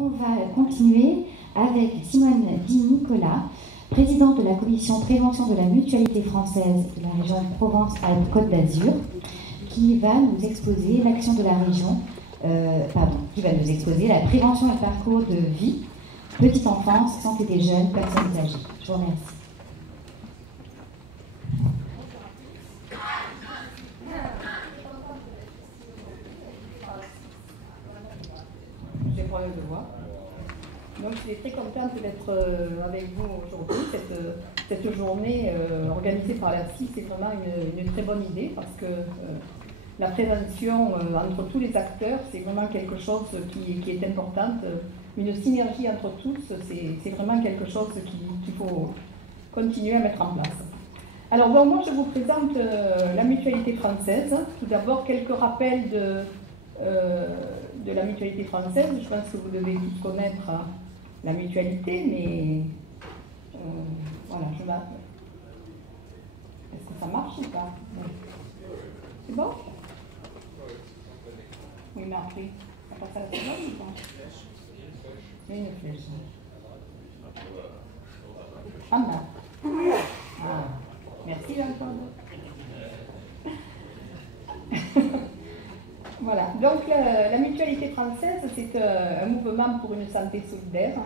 On va continuer avec Simone Di Nicola, présidente de la commission prévention de la mutualité française de la région Provence-Alpes-Côte d'Azur, qui va nous exposer l'action de la région, qui va nous exposer la prévention et parcours de vie, petite enfance, santé des jeunes, personnes âgées. Je vous remercie. J'ai problème de voix. Donc je suis très contente d'être avec vous aujourd'hui. Cette journée organisée par l'ARCI, c'est vraiment une très bonne idée parce que la prévention entre tous les acteurs, c'est vraiment quelque chose qui est important. Une synergie entre tous, c'est vraiment quelque chose qu'il faut continuer à mettre en place. Alors bon, moi je vous présente la mutualité française. Tout d'abord, quelques rappels de la mutualité française. Je pense que vous devez tous connaître la mutualité, mais voilà, est-ce que ça marche ou pas? C'est bon? Oui, mais après, ça passe à la seconde ou pas? Il y a une flèche. Ah, ben. Ah, merci, Antoine. Voilà, donc la mutualité française, c'est un mouvement pour une santé solidaire.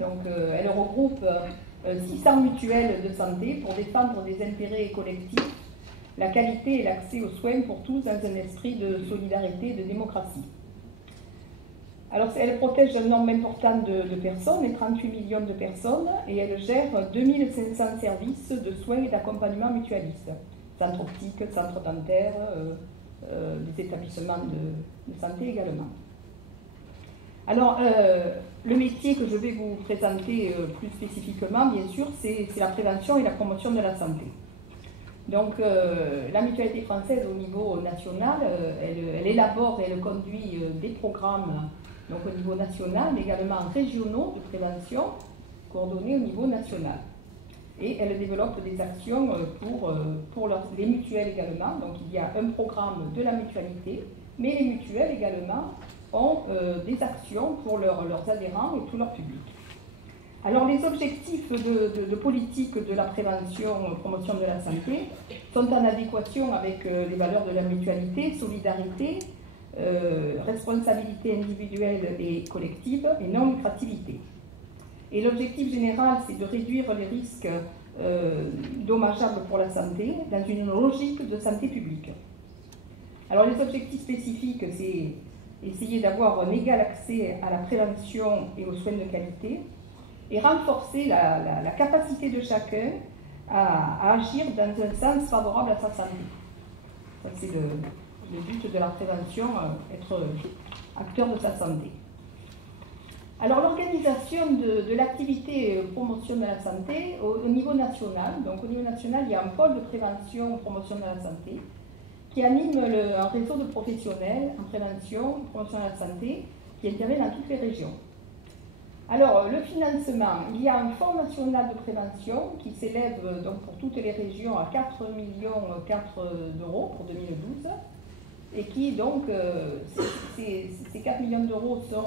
Donc, elle regroupe 600 mutuelles de santé pour défendre des intérêts collectifs, la qualité et l'accès aux soins pour tous dans un esprit de solidarité et de démocratie. Alors, elle protège un nombre important de personnes, les 38 millions de personnes, et elle gère 2500 services de soins et d'accompagnement mutualistes, centres optiques, centres dentaires, des établissements de santé également. Alors, le métier que je vais vous présenter plus spécifiquement, bien sûr, c'est la prévention et la promotion de la santé. Donc, la mutualité française au niveau national, elle élabore et elle conduit des programmes donc, au niveau national, mais également régionaux de prévention coordonnés au niveau national. Et elle développe des actions pour les mutuelles également. Donc il y a un programme de la mutualité, mais les mutuelles également ont des actions pour leurs adhérents et tout leur public. Alors les objectifs de politique de la prévention, promotion de la santé sont en adéquation avec les valeurs de la mutualité, solidarité, responsabilité individuelle et collective et non lucrativité. Et l'objectif général, c'est de réduire les risques dommageables pour la santé dans une logique de santé publique. Alors les objectifs spécifiques, c'est essayer d'avoir un égal accès à la prévention et aux soins de qualité et renforcer la capacité de chacun à agir dans un sens favorable à sa santé. Ça, c'est le but de la prévention, être acteur de sa santé. Alors l'organisation de l'activité promotion de la santé au niveau national, donc au niveau national il y a un pôle de prévention promotion de la santé qui anime un réseau de professionnels en prévention promotion de la santé qui intervient dans toutes les régions. Alors le financement, il y a un fonds national de prévention qui s'élève donc pour toutes les régions à 4,4 millions d'euros pour 2012 et qui donc, ces 4 millions d'euros sont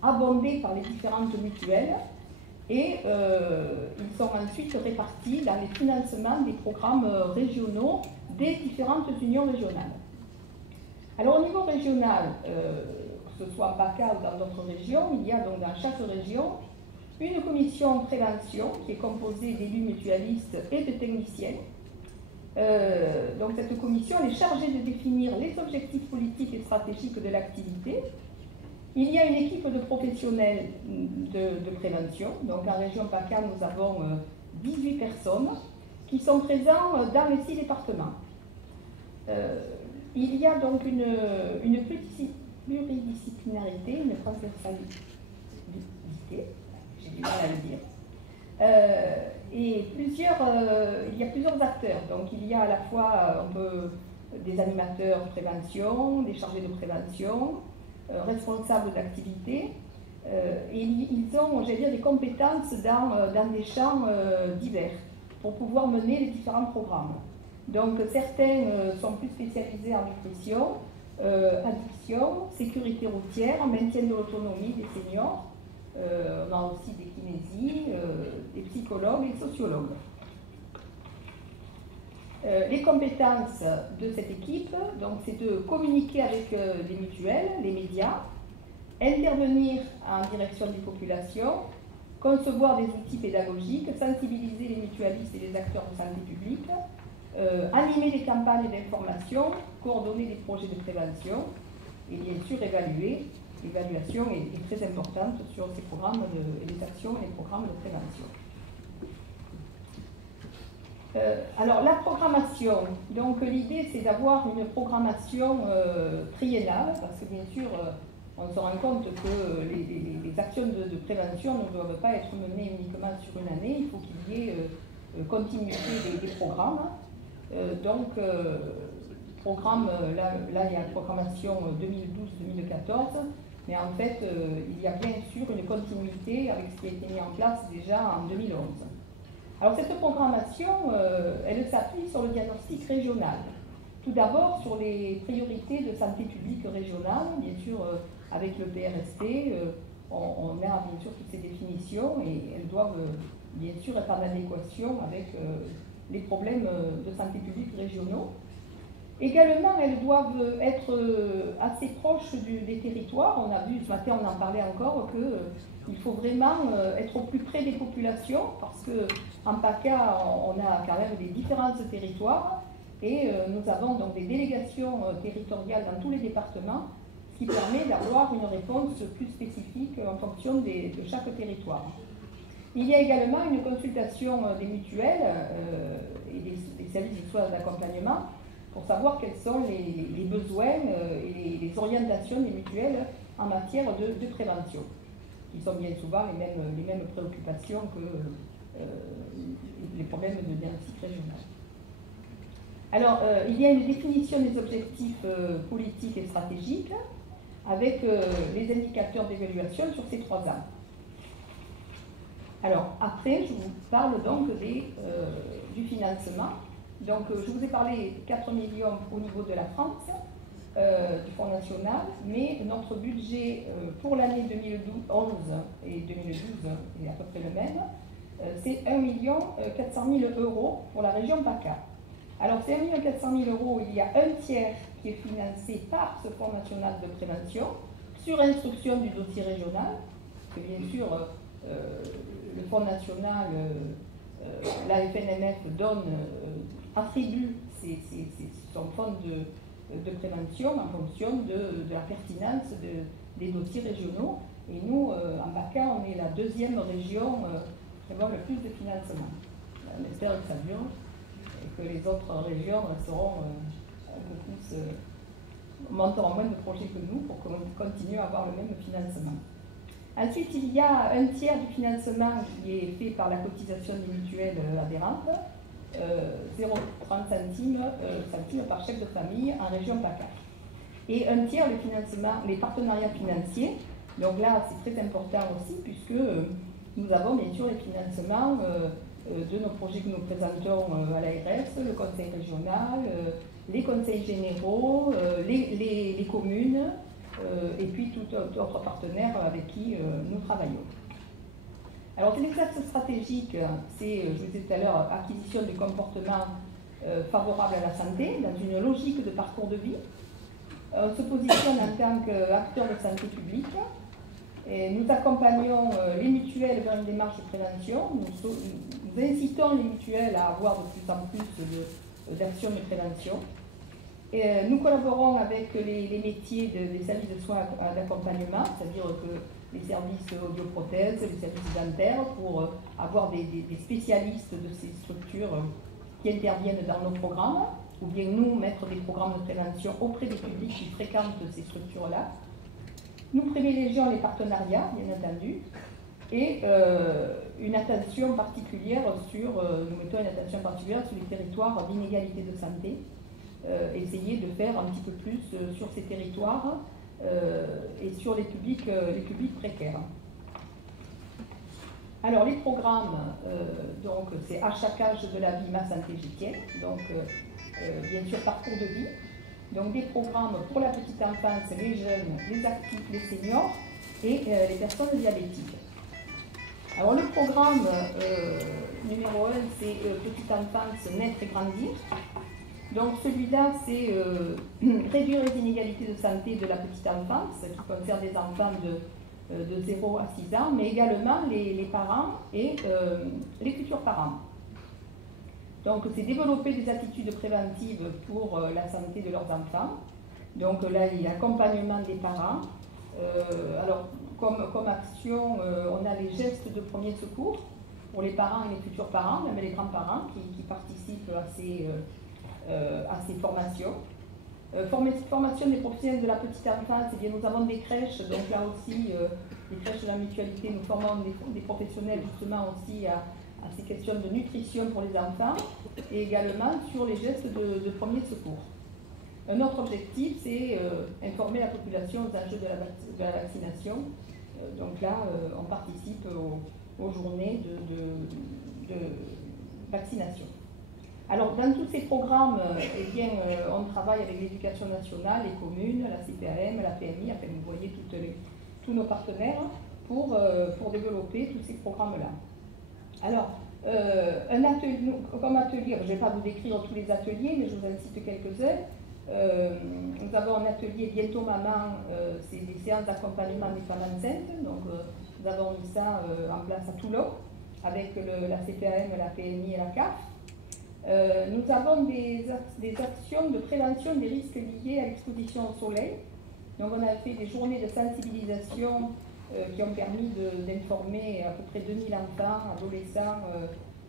abondés par les différentes mutuelles et ils sont ensuite répartis dans les financements des programmes régionaux des différentes unions régionales. Alors au niveau régional, que ce soit en PACA ou dans d'autres régions, il y a donc dans chaque région une commission prévention qui est composée d'élus mutualistes et de techniciens. Donc cette commission elle est chargée de définir les objectifs politiques et stratégiques de l'activité. Il y a une équipe de professionnels de prévention. Donc en région PACA, nous avons 18 personnes qui sont présentes dans les 6 départements. Il y a donc une pluridisciplinarité, une transversalité, j'ai du mal à le dire. Et il y a plusieurs acteurs. Donc il y a à la fois des animateurs de prévention, des chargés de prévention, responsables d'activité, et ils ont, j'allais dire, des compétences dans des champs divers pour pouvoir mener les différents programmes. Donc certains sont plus spécialisés en nutrition, addiction, sécurité routière, maintien de l'autonomie des seniors, On a aussi des kinésies, des psychologues et sociologues. Les compétences de cette équipe, donc, c'est de communiquer avec les mutuelles, les médias, intervenir en direction des populations, concevoir des outils pédagogiques, sensibiliser les mutualistes et les acteurs de santé publique, animer des campagnes d'information, coordonner des projets de prévention et bien sûr évaluer. L'évaluation est très importante sur ces programmes, les actions et les programmes de prévention. Alors la programmation, donc l'idée c'est d'avoir une programmation triennale, parce que bien sûr on se rend compte que les actions de prévention ne doivent pas être menées uniquement sur une année, il faut qu'il y ait continuité des programmes. Donc programme, là il y a la programmation 2012-2014, mais en fait il y a bien sûr une continuité avec ce qui a été mis en place déjà en 2011. Alors cette programmation, elle s'appuie sur le diagnostic régional. Tout d'abord sur les priorités de santé publique régionale, bien sûr avec le PRSP, on a bien sûr toutes ces définitions et elles doivent bien sûr être en adéquation avec les problèmes de santé publique régionaux. Également, elles doivent être assez proches des territoires. On a vu, ce matin on en parlait encore, qu'il faut vraiment être au plus près des populations, parce qu'en PACA, on a quand même des différences de territoires, et nous avons donc des délégations territoriales dans tous les départements, ce qui permet d'avoir une réponse plus spécifique en fonction de chaque territoire. Il y a également une consultation des mutuelles et des services de soins d'accompagnement pour savoir quels sont les besoins et les orientations des mutuelles en matière de prévention, qui sont bien souvent les mêmes préoccupations que les problèmes de diagnostic régional. Alors, il y a une définition des objectifs politiques et stratégiques avec les indicateurs d'évaluation sur ces 3 ans. Alors, après, je vous parle donc du financement. Donc, je vous ai parlé 4 millions au niveau de la France, du Fonds national, mais notre budget pour l'année 2011 et 2012 est à peu près le même, c'est 1 400 000 € pour la région PACA. Alors, ces 1 400 000 €, il y a un tiers qui est financé par ce Fonds national de prévention, sur instruction du dossier régional, que bien sûr, le Fonds national, la FNMF attribue son fonds de prévention en fonction de la pertinence des dossiers régionaux. Et nous, en PACA, on est la 2e région qui a le plus de financement. On espère que ça dure et que les autres régions seront un peu plus, monteront moins de projets que nous pour qu'on continue à avoir le même financement. Ensuite, il y a un tiers du financement qui est fait par la cotisation des mutuelles adhérentes, 0,30 centimes par chef de famille en région PACA. Et un tiers le financement, les partenariats financiers. Donc là, c'est très important aussi, puisque nous avons bien sûr les financements de nos projets que nous présentons à l'ARS, le conseil régional, les conseils généraux, les communes, et puis tout autre partenaire avec qui nous travaillons. Alors, les axes stratégiques, c'est, je vous disais tout à l'heure, acquisition de comportements favorables à la santé, dans une logique de parcours de vie. On se positionne en tant qu'acteur de santé publique. Et nous accompagnons les mutuelles vers une démarche de prévention. Nous incitons les mutuelles à avoir de plus en plus d'actions de prévention. Et nous collaborons avec les métiers des services de soins d'accompagnement, c'est-à-dire que les services audioprothèses, les services dentaires, pour avoir des spécialistes de ces structures qui interviennent dans nos programmes, ou bien nous mettre des programmes de prévention auprès des publics qui fréquentent ces structures-là. Nous privilégions les partenariats, bien entendu, et une attention particulière nous mettons une attention particulière sur les territoires d'inégalité de santé, essayer de faire un petit peu plus sur ces territoires et sur les publics précaires. Alors les programmes, donc c'est à chaque âge de la vie, ma santé j'y tiens, donc bien sûr parcours de vie, donc des programmes pour la petite enfance, les jeunes, les actifs, les seniors, et les personnes diabétiques. Alors le programme numéro 1, c'est Petite enfance, naître et grandir. Donc celui-là, c'est réduire les inégalités de santé de la petite enfance, qui concerne les enfants de 0 à 6 ans, mais également les parents et les futurs parents. Donc c'est développer des attitudes préventives pour la santé de leurs enfants. Donc là, il y a l'accompagnement des parents. Alors, comme action, on a les gestes de premier secours pour les parents et les futurs parents, même les grands-parents qui participent à ces formations. Formation des professionnels de la petite enfance, eh bien, nous avons des crèches, donc là aussi, les crèches de la mutualité, nous formons des professionnels justement aussi à ces questions de nutrition pour les enfants et également sur les gestes de premier secours. Un autre objectif, c'est informer la population aux enjeux de la vaccination. Donc là, on participe aux journées de vaccination. Alors, dans tous ces programmes, eh bien, on travaille avec l'éducation nationale, les communes, la CPAM, la PMI, enfin, vous voyez tous nos partenaires pour développer tous ces programmes-là. Alors, comme atelier, je ne vais pas vous décrire tous les ateliers, mais je vous en cite quelques-uns. Nous avons un atelier Bientôt Maman, c'est des séances d'accompagnement des femmes enceintes. Donc, nous avons mis ça en place à Toulon avec la CPAM, la PMI et la CAF. Nous avons des actions de prévention des risques liés à l'exposition au soleil. Donc, on a fait des journées de sensibilisation qui ont permis d'informer à peu près 2000 enfants, adolescents,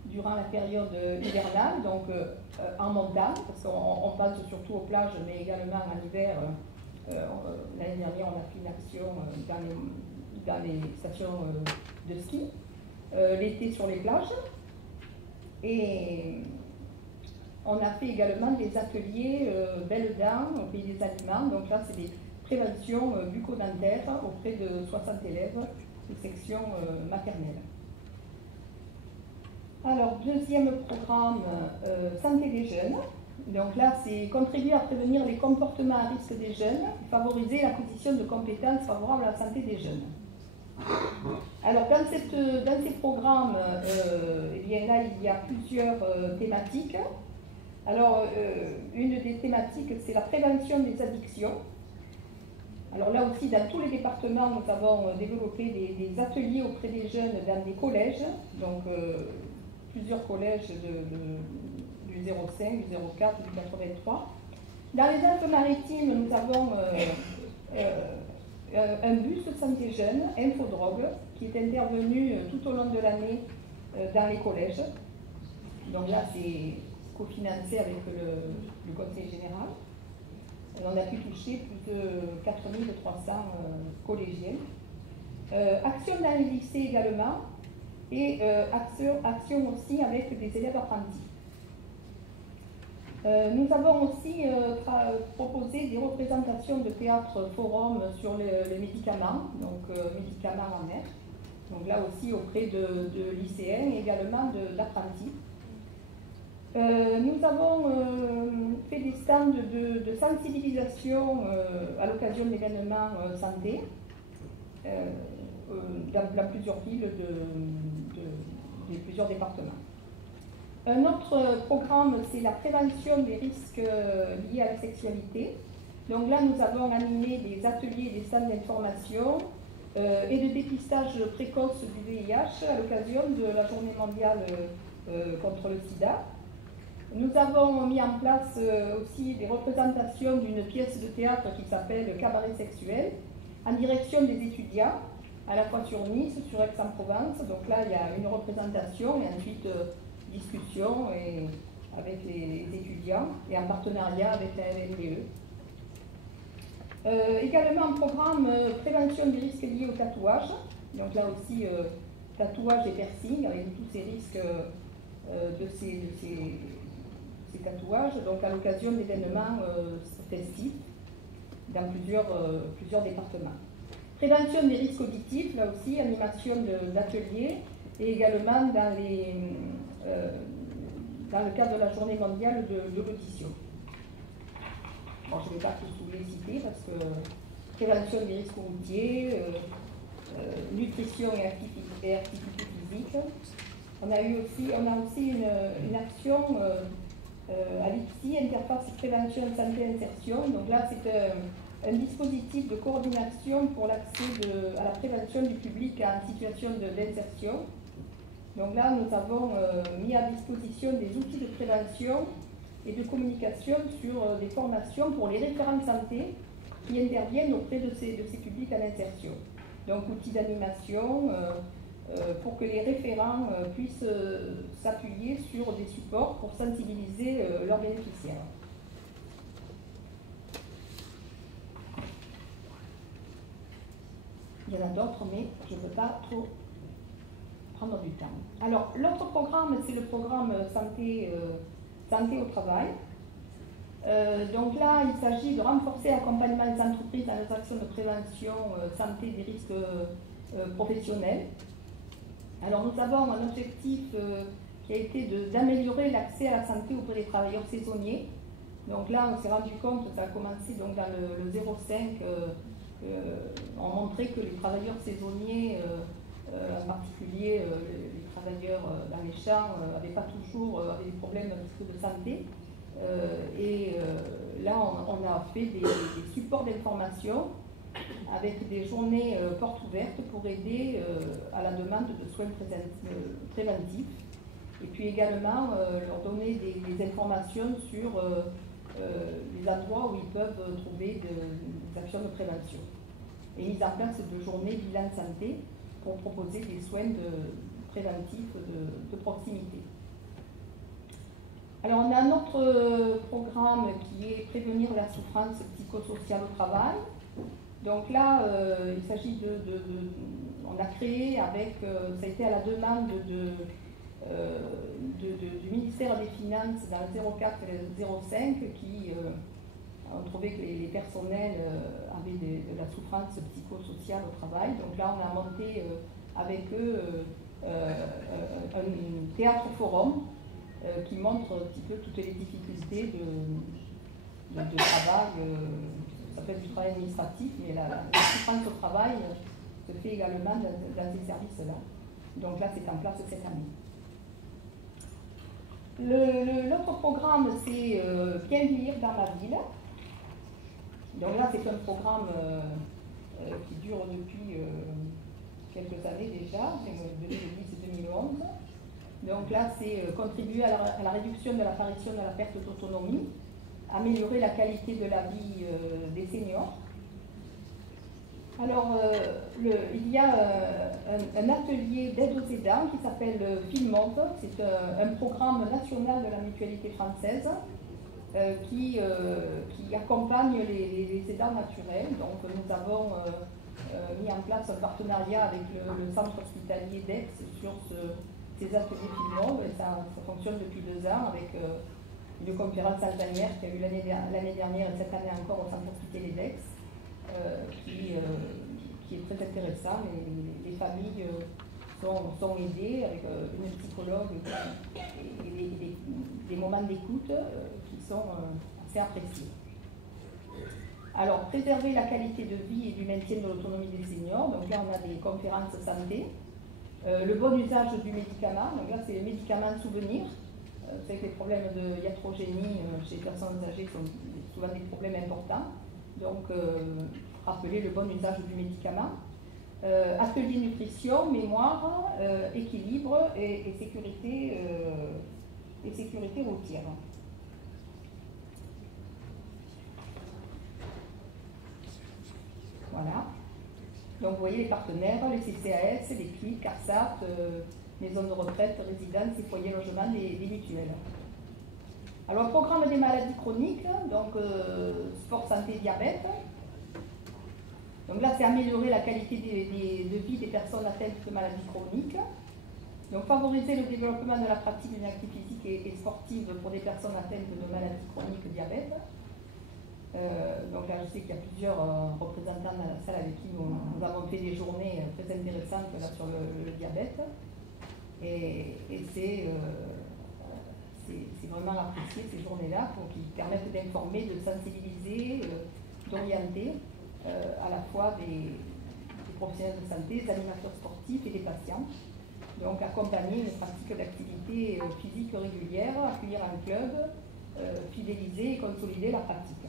durant la période hivernale, donc en montagne, parce qu'on pense surtout aux plages, mais également en hiver. L'année dernière, on a fait une action dans les stations de ski, l'été sur les plages. Et on a fait également des ateliers Belles Dents au Pays des Aliments. Donc là, c'est des préventions bucco-dentaires auprès de 60 élèves de section maternelle. Alors, deuxième programme, santé des jeunes. Donc là, c'est contribuer à prévenir les comportements à risque des jeunes et favoriser l'acquisition de compétences favorables à la santé des jeunes. Alors, dans ces programmes, eh bien là, il y a plusieurs thématiques. Alors, une des thématiques, c'est la prévention des addictions. Alors là aussi, dans tous les départements, nous avons développé des ateliers auprès des jeunes dans des collèges. Donc, plusieurs collèges du 05, du 04, du 83. Dans les Alpes-Maritimes, nous avons un bus santé jeune, Infodrogue, qui est intervenu tout au long de l'année dans les collèges. Donc là, c'est cofinancé avec le Conseil général. On a pu toucher plus de 4300 collégiens. Action dans les lycées également. Et action aussi avec des élèves apprentis. Nous avons aussi proposé des représentations de théâtre forum sur les médicaments, donc médicaments en mer. Donc là aussi auprès de lycéens et également d'apprentis. Nous avons fait des stands de sensibilisation à l'occasion d'événements santé. Dans plusieurs villes de plusieurs départements. Un autre programme, c'est la prévention des risques liés à la sexualité. Donc là, nous avons animé des ateliers et des stands d'information et de dépistage précoce du VIH à l'occasion de la journée mondiale contre le sida. Nous avons mis en place aussi des représentations d'une pièce de théâtre qui s'appelle Cabaret sexuel, en direction des étudiants, à la fois sur Nice, sur Aix-en-Provence. Donc là, il y a une représentation et ensuite discussion avec les étudiants et en partenariat avec la RNDE. Également un programme prévention des risques liés au tatouage. Donc là aussi, tatouage et piercing, avec tous ces risques de ces tatouages, donc à l'occasion d'événements festifs dans plusieurs départements. Prévention des risques auditifs, là aussi, animation d'ateliers, et également dans le cadre de la journée mondiale de l'audition. Bon, je ne vais pas tous les citer parce que prévention des risques routiers, nutrition et activité physique. On a aussi une action à l'IPSI, interface prévention santé insertion. Donc là, c'est un dispositif de coordination pour l'accès à la prévention du public en situation d'insertion. Donc là, nous avons mis à disposition des outils de prévention et de communication sur des formations pour les référents de santé qui interviennent auprès de ces publics en insertion. Donc outils d'animation pour que les référents puissent s'appuyer sur des supports pour sensibiliser leurs bénéficiaires. Il y en a d'autres, mais je ne veux pas trop prendre du temps. Alors, l'autre programme, c'est le programme santé au travail. Donc là, il s'agit de renforcer l'accompagnement des entreprises dans les actions de prévention santé des risques professionnels. Alors, nous avons un objectif qui a été d'améliorer l'accès à la santé auprès des travailleurs saisonniers. Donc là, on s'est rendu compte, ça a commencé donc dans le 05, on montrait que les travailleurs saisonniers, en particulier les travailleurs dans les champs, n'avaient pas toujours des problèmes un petit peu de santé. Là, on a fait des supports d'information avec des journées portes ouvertes pour aider à la demande de soins préventifs. Et puis également leur donner des informations sur les endroits où ils peuvent trouver des actions de prévention. Et mise en place de journées bilan santé pour proposer des soins préventifs de proximité. Alors on a un autre programme qui est prévenir la souffrance psychosociale au travail. Donc là, il s'agit on a créé avec, ça a été à la demande du ministère des Finances dans le 04 et le 05 qui ont trouvé que les personnels avaient de la souffrance psychosociale au travail. Donc là, on a monté avec eux un théâtre forum qui montre un petit peu toutes les difficultés de travail. Ça peut être du travail administratif, mais la souffrance au travail se fait également dans ces services-là. Donc là, c'est en place cette année. L'autre programme, c'est Bien vivre dans la ville. Donc là, c'est un programme qui dure depuis quelques années déjà, 2010 et 2011. Donc là, c'est contribuer à la réduction de l'apparition de la perte d'autonomie, améliorer la qualité de la vie des seniors. Alors, il y a un atelier d'aide aux aidants qui s'appelle Filmove. C'est un programme national de la mutualité française qui accompagne les aidants naturels. Donc, nous avons mis en place un partenariat avec le centre hospitalier d'Aix sur ces ateliers Filmove. Et ça fonctionne depuis 2 ans avec une conférence alzheimer qui a eu l'année dernière et cette année encore au centre hospitalier d'Aix. Qui est très intéressant. Les familles sont aidées avec une psychologue et des moments d'écoute qui sont assez appréciés. Alors, préserver la qualité de vie et du maintien de l'autonomie des seniors. Donc là, on a des conférences santé. Le bon usage du médicament. Donc là, c'est les médicaments de souvenir. Vous savez que les problèmes de iatrogénie chez les personnes âgées sont souvent des problèmes importants. Donc, rappeler le bon usage du médicament. Atelier nutrition, mémoire, équilibre et sécurité routière. Voilà. Donc, vous voyez les partenaires, les CCAS, les CLIC, CARSAT, maisons de retraite, résidences et foyers logement des mutuelles. Alors, le programme des maladies chroniques, donc sport, santé, diabète. Donc là, c'est améliorer la qualité de vie des personnes atteintes de maladies chroniques. Donc, favoriser le développement de la pratique d'une activité physique et sportive pour des personnes atteintes de maladies chroniques diabète. Donc là, je sais qu'il y a plusieurs représentants dans la salle avec qui nous avons fait des journées très intéressantes là, sur le diabète. Et c'est vraiment apprécié ces journées-là pour qu'ils permettent d'informer, de sensibiliser, d'orienter à la fois des professionnels de santé, des animateurs sportifs et des patients. Donc accompagner une pratique d'activité physique régulière, accueillir un club, fidéliser et consolider la pratique.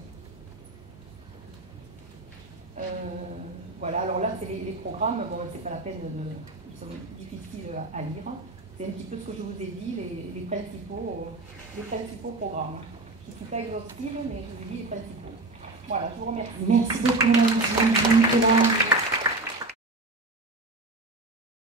Voilà, alors là c'est les programmes, bon c'est pas la peine ils sont difficiles à lire. C'est un petit peu ce que je vous ai dit, les principaux programmes. Je ne suis pas exhaustive, mais je vous ai dit les principaux. Voilà, je vous remercie. Merci beaucoup, Madame Nicolas.